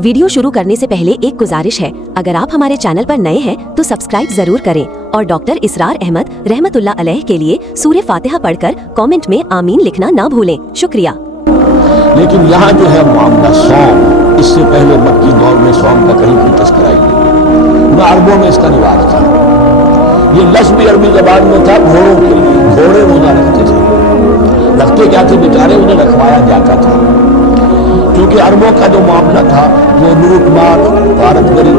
Video शुरू करने से पहले एक गुजारिश है, अगर आप हमारे चैनल पर नए हैं तो सब्सक्राइब जरूर करें और डॉक्टर इसरार अहमद रहमतुल्लाह अलैह के लिए सूरह फातिहा पढ़कर कमेंट में आमीन लिखना ना भूलें। शुक्रिया। लेकिन यहाँ जो है मामला सौम, इससे पहले मक्की दौर में सौम का कहीं कोई तस्करा ही नहीं, न अरबों में इसका रिवाज था। ये लफ्ज़ भी अरबी जबान में था घोड़ों के लिए, घोड़े रोजा रखते थे। रखते क्या थे बेचारे, उन्हें रखवाया जाता था, क्योंकि अरबों का जो मामला था वो लूट मार भारतगरी,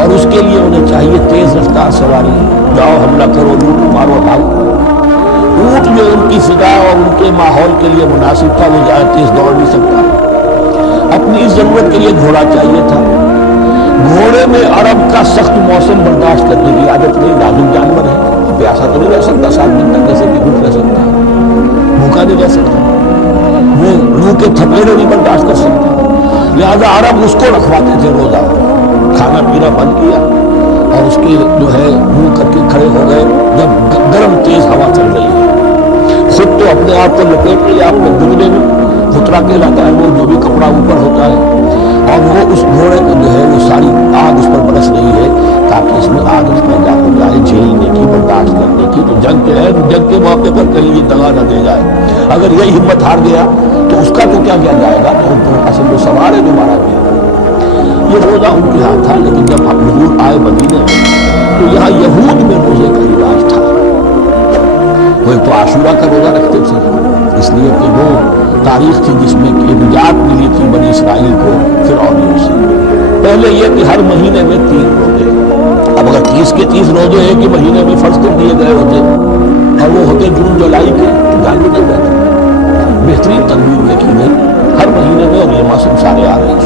और उसके लिए उन्हें चाहिए तेज रफ्तार सवारी, जाओ हमला करो, लूट मारो, भागो। ऊँट जो उनकी फिजा और उनके माहौल के लिए मुनासिब था वो ज़्यादा तेज दौड़ नहीं सकता, अपनी इस जरूरत के लिए घोड़ा चाहिए था। घोड़े में अरब का सख्त मौसम बर्दाश्त करने की आदत नहीं, नाजुक जानवर है, प्यासा तो नहीं रह सकता 7 दिन तक, जैसे कि भूख रह सकता है, भूखा नहीं रह सकता, वो लू के थपेड़े नहीं बर्दाश्त कर सकता। लिहाजा अरब उसको रखवाते थे रोजा, खाना पीना बंद किया और उसके जो है मुंह करके खड़े हो गए जब गर्म तेज हवा चल रही है। खुद तो अपने आप को लपेट लिया अपने दुगने में, खुतरा कहलाता है वो जो भी कपड़ा ऊपर होता है, और वो उस घोड़े को जो है वो सारी आग उस पर बरस रही है ताकि इसमें आदत पैदा हो जाए झेलने की, बर्दाश्त करने की। तो जंग के है, जंग के मौके पर कहीं ये दगा न दे जाए, अगर यही हिम्मत हार गया तो उसका तो क्या किया जाएगा, तो असल में सवार है जो मारा गया। ये रोजा उनके यहाँ था, लेकिन जब हम हुजूर आए मदीने में तो यहाँ यहूद में रोजे का रिवाज था। वो तो आशूरा का रोजा रखते थे, इसलिए कि वो तारीख थी जिसमें कि निजात मिली थी बनी इसराइल को फिरौनियों से। पहले ये कि हर महीने में 3 रोजे, अब अगर 30 के 30 रोजे एक ही महीने में फर्ज कर दिए गए होते और वो होते जून जुलाई के, तो जान भी नहीं रहते। बेहतरीन तदबीर देखी गई हर महीने में, और ये मौसम सारे आ रहे हैं।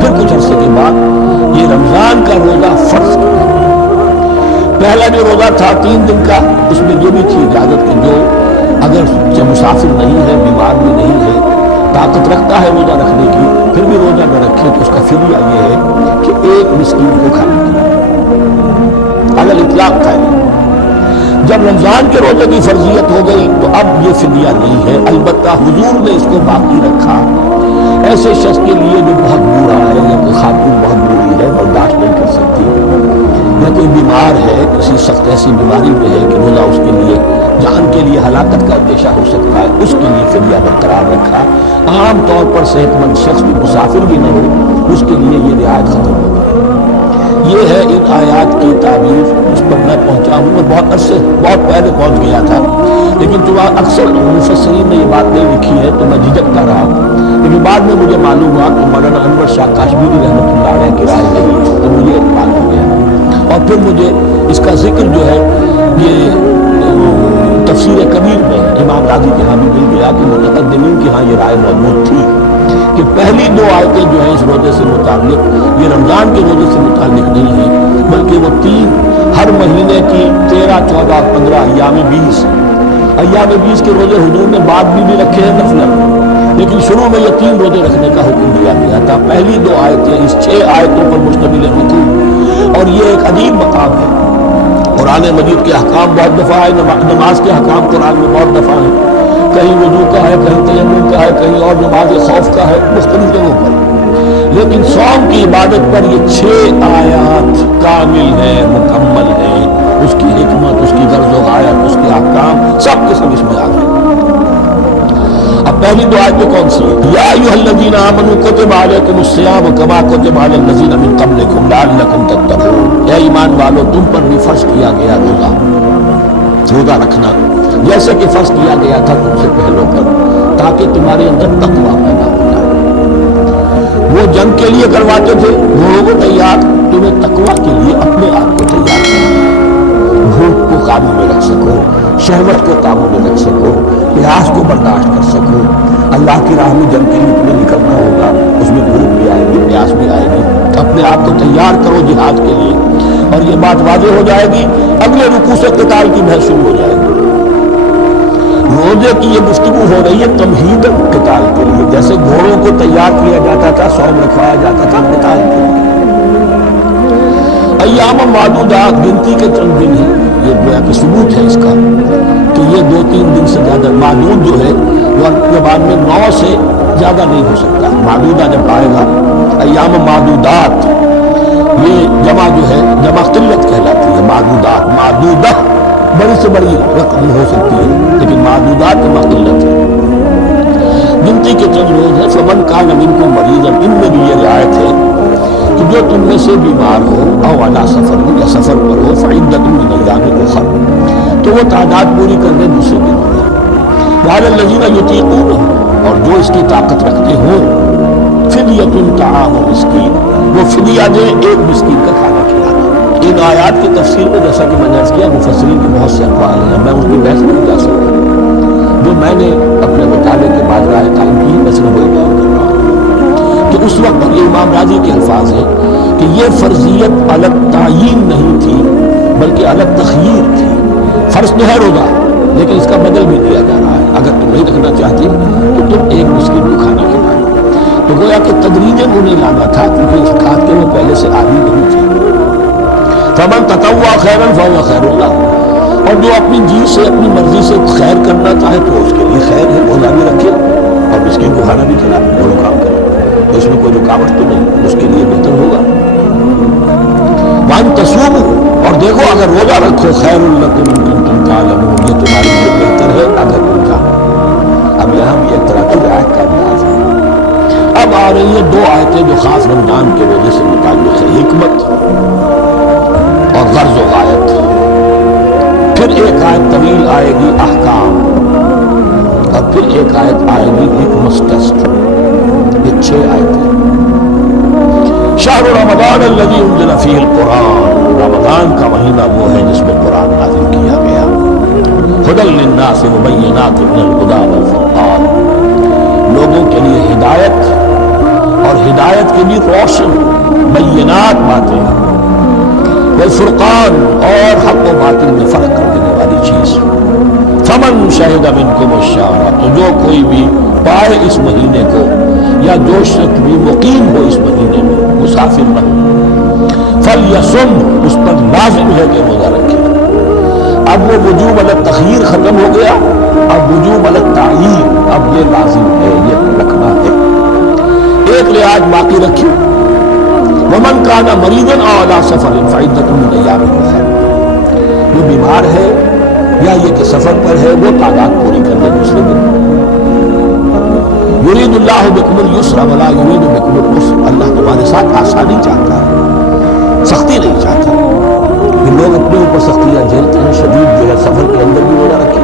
फिर कुछ अर्से के बाद ये रमजान का रोजा फर्ज किया। पहला जो रोजा था 3 दिन का, उसमें ये भी थी इजाजत कि जो अगर जब मुसाफिर नहीं है, बीमार भी नहीं है, ताकत रखता है रोजा रखने की, फिर भी रोजा न रखे तो उसका फिदिया ये है कि एक मिस्कीन को खाना चाहिए, अलग इतलाक था। जब रमजान के रोजे की फर्जियत हो गई तो अब ये फिदिया नहीं है, अलबत्ता हुजूर ने इसको बाकी रखा ऐसे शख्स के लिए जो बहुत बुरा है, या कोई खातून बहुत बुरी है, बर्दाश्त नहीं कर सकती, या कोई बीमार है, किसी सख्त ऐसी बीमारी में है कि रोजा उसके लिए जान के लिए हलाकत का अंदेशा हो सकता है, उसके लिए फिदिया बरकरार रखा। आम तौर पर सेहतमंद शख्स भी, मुसाफिर भी न हो, उसके लिए ये रियायत खत्म हो गई। ये है इन आयात की ताबीर, उस पर मैं पहुंचा हूँ, मैं बहुत पहले पहुंच गया था, लेकिन जो अक्सर मुफस्सिरीन ने ये बात नहीं लिखी है तो मैं झिझकता रहा, लेकिन बाद में मुझे मालूम हुआ कि मौलाना अनवर शाह काश्मीरी रहमतुल्लाह अलैह की राय नहीं, तो मुझे मालूम हो गया। और फिर मुझे इसका जिक्र जो है ये तफसीर कबीर में इमाम राजी के यहाँ भी मिल गया कि मुतक़द्दिमीन के यहाँ ये राय मौजूद थी कि पहली 2 आयतें जो है इस रोजे से मुताल्लिक, ये रमज़ान के रोजे से मुताल्लिक नहीं है, बल्कि वो 3 हर महीने की 13, 14 और 15 अय्याम 20 के रोजे हुजूर ने बाद भी रखे हैं नफल, लेकिन शुरू में ये 3 रोजे रखने का हुक्म दिया गया था। पहली 2 आयतें इस 6 आयतों पर मुश्तमिल रुकू, और ये एक अजीब मकाम है। कुरान मजीद के अहकाम बहुत दफ़ा है, नमाज के अहकाम कुरान में बहुत दफ़ा है, कहीं वुजू का है, कहीं तयम्मुम का है, कहीं और नमाज खौफ का है, मुख्तलिफ जगहों पर। लेकिन सौम की इबादत पर ये 6 आयात कामिल है, मुकम्मल है, उसकी हिकमत, उसकी गर्ज़ व गायत, उसके अहकाम सब के सब इसमें आ गए। अब पहली 2 आयतें कौन सी है? या अय्युहल्लज़ीना आमनू कुतिबा अलैकुमुस्सियाम कमा कुतिबा अलल्लज़ीना मिन क़ब्लिकुम लअल्लकुम तत्तक़ून। ऐ ईमान वालो, तुम पर भी फर्ज किया गया रोजा रखना, जैसे कि फर्ज किया गया था तुमसे पहलों पर, ताकि तुम्हारे अंदर तक़वा पैदा हो जाए। वो जंग के लिए करवाते थे घोड़ों को तैयार, तुम्हें तक़वा के लिए अपने आप को तैयार करो, भूख को काबू में रख सको, शहवत को काबू में रख सको, प्यास को बर्दाश्त कर सको। अल्लाह की राह में जंग के लिए तुम्हें निकलना होगा, उसमें भूख भी आएगी, प्यास भी आएगी, अपने आप को तैयार करो जिहाद के लिए। और ये बात वाज़ेह हो जाएगी, अगले रुकू से क़िताल की बहस शुरू हो जाएगी। रोजे की ये गुफ्तगू हो रही है तमहीदन क़िताल के लिए, जैसे घोड़ों को तैयार किया जाता था, सौम रखवाया जाता था क़िताल के लिए। अय्याम मादूदात, गिनती के चंद दिन हैं, ये गोया कि सबूत है इसका कि ये 2-3 दिन से ज़्यादा मादूद जो है वो बाद में 9 से ज़्यादा नहीं हो सकता। मादूदा जब आएगा ایام معدودات، یہ جمع جو ہے جمع قلت کہلاتی ہے، معدودات، معدودہ بڑی سے بڑی رقم ہو سکتی ہے لیکن معدودات جمع قلت ہے، گنتی کے چند روز ہیں۔ فمن کان منکم مریضا، ان میں بھی یہ رعایت ہے کہ جو تم میں سے بیمار ہو او علی سفر ہو یا سفر پر ہو فعدۃ من ایام اخر، تو وہ تعداد پوری کر دے دوسرے دنوں میں۔ وعلی الذین یطیقونہ، اور جو اس کی طاقت رکھتے ہوں، فدیۃ طعام مسکین، وہ فدیہ دے ایک مسکین کا کھانا کھلانا۔ ان آیات کی تفسیر میں جیسا کہ میں نے عرض کیا مفسرین کے بہت سے اقوال ہیں، میں اس کی بحث نہیں جا سکتا، جو میں نے اپنے مطالعے کے بعد رائے قائم کی میں صرف وہی بیان کر رہا ہوں کہ اس وقت یہ امام راضی کے الفاظ ہیں کہ یہ فرضیت الگ تعیین نہیں تھی بلکہ الگ تخییر تھی۔ فرض تو ہے روزہ لیکن اس کا بدل بھی دیا جا رہا ہے، اگر تم نہیں رکھنا چاہتے تو تم ایک مسکین کو کھانا کھلانا، تو گویا کہ تدریجاً انہیں لانا تھا کیونکہ اس بات کے وہ پہلے سے عادی نہیں تھے۔ فمن تطوع خیرا فهو خیر اللہ، اور جو اپنی جی سے اپنی مرضی سے خیر کرنا چاہے تو اس کے لیے خیر ہے، روزہ بھی رکھے اور مسکین کو کھانا بھی کھلائے، دونوں کام کرے، اس میں کوئی رکاوٹ تو نہیں، اس کے لیے بہتر ہوگا۔ وان تصوموا، اور دیکھو اگر روزہ رکھو خیر لکم ان کنتم تعلمون، یہ تمہارے لیے بہتر ہے اگر تم جانو۔ اب یہاں بھی ایک طرح کی رعایت کا انداز ہے۔ اب آ رہی ہیں دو آیتیں جو خاص رمضان کے وجہ سے متعلق ہے، حکمت اور غرض و غایت۔ پھر ایک آیت طویل آئے گی احکام، اور پھر ایک آیت آئے گی لٹمس ٹیسٹ۔ یہ 6 آیتیں۔ شہر رمضان الذی انزل فیہ القرآن، رمضان کا مہینہ وہ ہے جس میں قرآن نازل کیا گیا۔ ھدی للناس مبینات من الھدی والفرقان، لوگوں کے لیے ہدایت اور ہدایت کے لیے روشن بینات باتیں، والفرقان اور حق و باطل میں فرق کر دینے والی چیز۔ فمن شہد منکم الشہر، تو جو کوئی بھی پائے اس مہینے کو یا جو شخص بھی مقیم ہو اس مہینے میں، مسافر نہ ہو، فلیصم، اس پر لازم ہے کہ روزہ رکھے۔ اب وہ وجوب علی التخییر ختم ہو گیا، اب وجوب علی التعیین، اب یہ لازم ہے، یہ رکھنا ہے۔ ایک رعایت باقی رکھی، ومن کان مریضا او علی سفر فعدۃ من ایام اخر، جو بیمار ہے یا یہ کہ سفر پر ہے وہ تعداد پوری کر لے دوسرے دن۔ یرید اللہ بکم الیسر ولا یرید بکم العسر، اللہ تمہارے ساتھ آسانی چاہتا ہے، سختی نہیں چاہتا۔ کہ لوگ اپنے اوپر سختیاں جھیلتے ہیں، شدید جو ہے سفر کے اندر بھی روزہ رکھیں،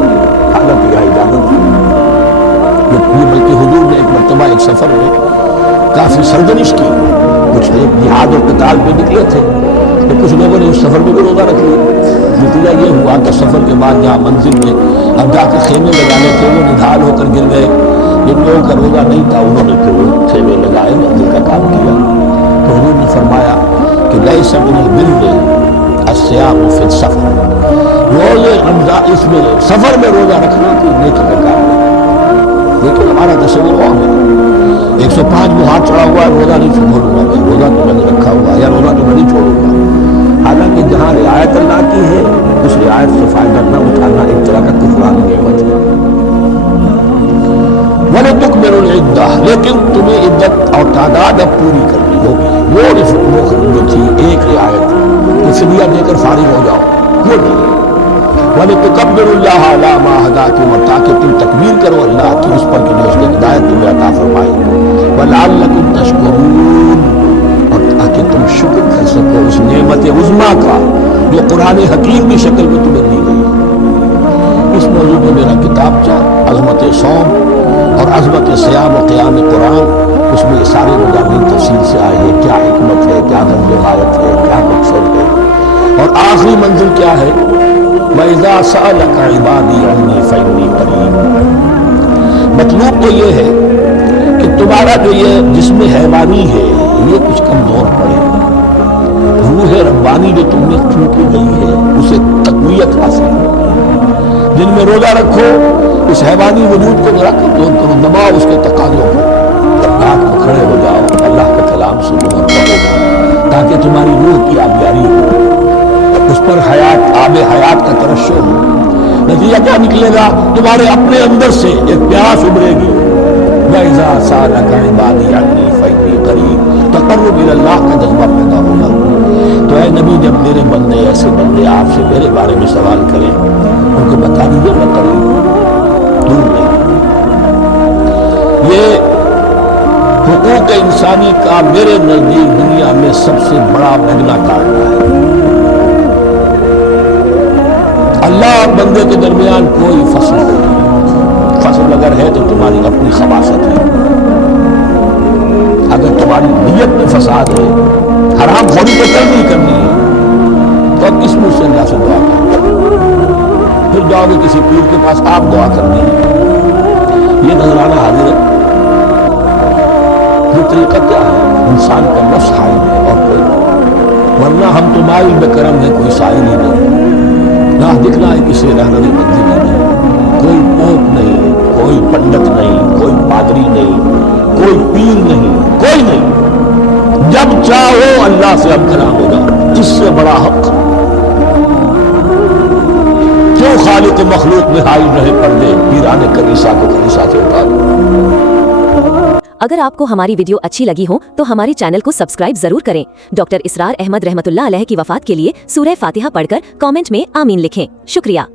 حالانکہ یہاں اجازت ہے۔ یہ بلکہ حضور نے ایک مرتبہ ایک سفر میں کافی سرزنش کی، کچھ لوگ جہاد اور قتال پہ نکلے تھے تو کچھ لوگوں نے اس سفر میں بھی روزہ رکھ لیا۔ نتیجہ یہ ہوا کہ سفر کے بعد جہاں منزل میں اب جا کے خیمے لگانے تھے وہ نڈھال ہو کر گر گئے، جن لوگوں کا روزہ نہیں تھا انہوں نے پھر وہ خیمے لگائے، منزل کا کام کیا۔ تو حضور نے فرمایا کہ لیس من البر الصیام فی السفر، روزے رمضان اس میں سفر میں روزہ رکھنا کوئی نیکی کا کام نہیں، لیکن ہمارا تصور اور ہے 105 میں ہاتھ چڑھا ہوا ہے، روزہ نہیں چھوڑوں گا میں، روزہ تو میں نے رکھا ہوا یا روزہ تو میں نہیں چھوڑوں گا۔ حالانکہ جہاں رعایت اللہ کی ہے اس رعایت سے فائدہ نہ اٹھانا ایک طرح کا کفران نعمت ہے۔ وَلَتُكْمِلُوا الْعِدَّةَ، لیکن تمہیں عدت اور تعداد اب پوری کرنی ہوگی۔ وہ جو تھی ایک رعایت کہ فدیہ دے کر فارغ ہو جاؤ، وہ نہیں۔ وَلِتُكَبِّرُوا اللَّهَ عَلَىٰ مَا هَدَاكُمْ، اور تاکہ تم تکبیر کرو اللہ کی اس پر کہ جو اس نے ہدایت تمہیں عطا فرمائی۔ وَلَعَلَّكُمْ تَشْكُرُونَ، اور تاکہ تم شکر کر سکو اس نعمت عظمیٰ کا جو قرآن حکیم کی شکل میں تمہیں دی گئی۔ اس موضوع میں میرا کتابچہ عظمت صوم اور عظمت صیام و قیام قرآن، اس میں یہ سارے مضامین تفصیل سے آئے ہیں، کیا حکمت ہے، کیا غرض و غایت ہے، کیا مقصد ہے، اور آخری منزل کیا ہے، وَإِذَا سَأَلَكَ عِبَادِي عَنِّي فَإِنِّي قَرِيبٌ۔ مطلوب تو یہ ہے کہ تمہارا جو یہ جسم حیوانی ہے یہ کچھ کمزور پڑے، روح ربانی جو تم میں چونکی گئی ہے اسے تقویت حاصل ہے۔ جن میں روزہ رکھو اس حیوانی وجود کو ذرا کنٹرول کرو، دباؤ اس کے تقاضوں کو، رات کو کھڑے ہو جاؤ، اللہ کا کلام سنو اور پڑھو تاکہ تمہاری روح کی آبیاری ہو، اس پر حیات آب حیات کا ترشح ہو۔ نتیجہ کیا نکلے گا، تمہارے اپنے اندر سے ایک پیاس ابھرے گی۔ وَإِذَا سَأَلَكَ عِبَادِي عَنِّي فَإِنِّي قَرِيبٌ۔ तक़र्रुब इल्लाह का जज्बा पैदा होगा। तो ऐ नबी, जब मेरे बंदे, ऐसे बंदे आपसे मेरे बारे में सवाल करें, उनको बता दीजिए मैं करीब हूं, दूर नहीं। ये हुकूक इंसानी का मेरे नजदीक दुनिया में सबसे बड़ा मैग्ना कार्टा है। अल्लाह और बंदे के दरमियान कोई फसल नहीं है। फसल अगर है तो तुम्हारी अपनी खबासत है। अगर तुम्हारी नीयत में फसाद है, हराम खोरी तो करनी करनी है, तो अब किस मुझ से अल्लाह से दुआ करो? फिर जाओगे किसी पीर के पास, आप दुआ करनी है। ये नजराना हाजिर है। ये तरीका क्या है? इंसान का नफ्स हाइल है और कोई, वरना हम तो माइल बेकरम है, कोई साइल ही नहीं, राह दिखना है किसी रहनुमाई मंजिल ही नहीं, कोई पोप नहीं, कोई पंडित नहीं, कोई पादरी नहीं, कोई पीर नहीं, कोई नहीं। जब चाहो अल्लाह से अब कलाम होगा। इससे बड़ा हक क्यों खालिक मखलूक में हाइल रहे पर्दे, पीराने कलीसा को कलीसा से उतारो। अगर आपको हमारी वीडियो अच्छी लगी हो तो हमारे चैनल को सब्सक्राइब जरूर करें। डॉक्टर इसरार अहमद रहमतुल्लाह अलैह की वफात के लिए सूरह फातिहा पढ़कर कमेंट में आमीन लिखें। शुक्रिया।